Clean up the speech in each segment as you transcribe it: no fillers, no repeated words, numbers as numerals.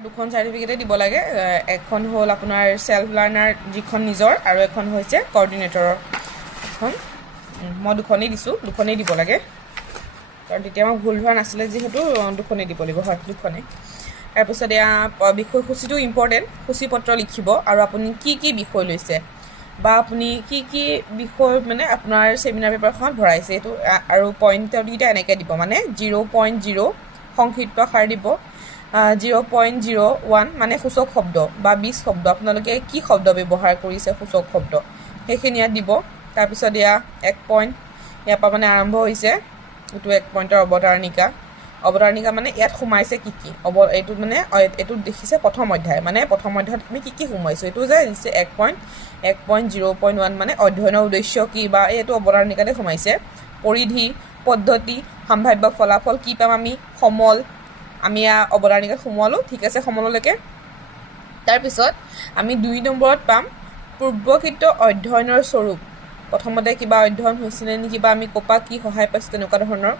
দুখন সাৰ্টিফিকেটে দিব লাগে এখন হল আপনাৰ সেলফ লাৰ্নাৰ যিখন নিজৰ আৰু এখন হৈছে কোঅৰ্ডিনেটৰৰ এখন মই দুখনেই দিছোঁ দুখনেই দিব লাগে কাৰণ তেতিয়া মই ভুল হোৱা নাছিলে যেহেতু দুখনেই দিব লাগিব হয় দুখনেই তাৰপিছত এয়া বিষয়সূচীটো ইম্পৰ্টেণ্ট সূচীপত্ৰ লিখিব আৰু আপুনি কি বিষয় লৈছে বা আপুনি কি বিষয় মানে আপোনাৰ সেমিনাৰ পেপাৰখনত ভৰাইছে এইটো আৰু পইণ্টৰ দুটা এনেকৈ দিব মানে 0.0 সংক্ষিপ্ত সাৰ দিব 0.01 মানে সূচক শব্দ বা 20 শব্দ আপোনালোকে কি শব্দ ব্যৱহাৰ কৰিছে সূচক শব্দ সেইখিনি দিব তাৰপিছত এয়া 1 পইণ্ট ইয়াৰ পৰা মানে আৰম্ভ হৈছে এইটো 1 পইণ্টৰ অৱতাৰণিকা মানে ইয়াত সোমাইছে কি এইটো মানে এইটো দেখিছে প্ৰথম অধ্যায় মানে প্ৰথম অধ্যায়ত আমি কি সোমাইছো এইটো যে দিছে 1.0.1 মানে অধ্যয়নৰ উদ্দেশ্য কি বা এইটো অৱতাৰণিকাতে সোমাইছে পৰিধি পদ্ধতি সম্ভাৱ্য ফলাফল কি পাম আমি সমল আমি অৱতাৰণিকাত সোমালো ঠিক আছে সমললৈকে তাৰপিছত আমি 2 নম্বৰত পাম পূৰ্বকৃত অধ্যয়নৰ স্বৰূপ প্ৰথমতে কিবা অধ্যয়ন হৈছিল নেকি বা আমি কোপা কি সহায় পাইছো তেনেকুৱা ধৰণৰ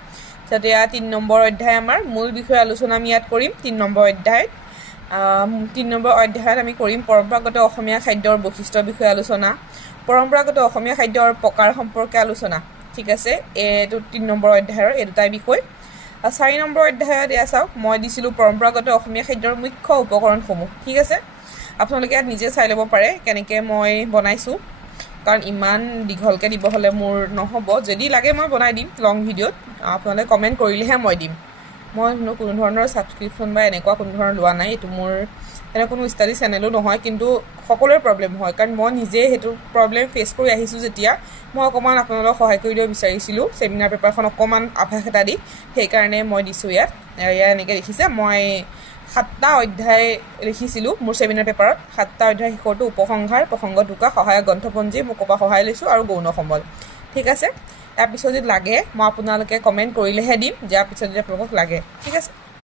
তেতিয়া 3 নম্বৰ অধ্যায় আমাৰ মূল বিষয় আলোচনা আমি ইয়াত কৰিম 3 নম্বৰ অধ্যায়ত আমি কৰিম পৰম্পৰাগত অসমীয়া খাদ্যৰ বৈশিষ্ট্যৰ বিষয়ে আলোচনা পৰম্পৰাগত অসমীয়া খাদ্যৰ প্ৰকাৰ সম্পৰ্কে আলোচনা ঠিক আছে এইটো 3 নম্বৰ অধ্যায়ৰ এই দুটাই বিষয় 4 নম্বৰ অধ্যায়ত এয়া চাওক মই দিছিলো পৰম্পৰাগত অসমীয়া খাদ্যৰ মুখ্য উপকৰণসমূহ ঠিক আছে আপোনালোকে নিজে চাই ল'ব পাৰে কেনেকৈ মই বনাইছো কাৰণ ইমান দীঘলকৈ দিব হলে মোৰ নহব যদি লাগে মই বনাই দিম লং ভিডিঅ'ত আপোনালোকে কমেন্ট কৰিলেহে মই দিম মই কোনো ধৰণৰ সাবস্ক্ৰিপশন বা এনেকুৱা কোনো ধৰণৰ লোৱা নাই এটো মোৰ এনে কোনো ষ্টাডি চেনেলও নহয় কিন্তু সকলোৰে প্ৰবলেম হয় কাৰণ মই নিজে হেতু প্ৰবলেম ফেস কৰি আহিছো যেতিয়া মই অকমান আপোনালোকক সহায় কৰি দিব বিচাৰিছিলো সেমিনাৰ পেপাৰখন অকমান আভাস এটা দি সেই কাৰণে মই দিছো ইয়াত এনেকৈ দেখিছে মই 7টা অধ্যায় লিখিছিলো মোৰ সেমিনাৰ পেপাৰত 7টা অধ্যায় শিকৰটো উপসংহাৰ প্ৰসংগ টুকা সহায়ক গ্ৰন্থপঞ্জী মুকপা সহায় লৈছো আৰু গৌণ সমল ঠিক আছে তাৰ পিছত যদি লাগে মই আপোনালোকে কমেন্ট কৰিলেহে দিম যাৰ পিছত যদি আপোনালোকক লাগে ঠিক আছে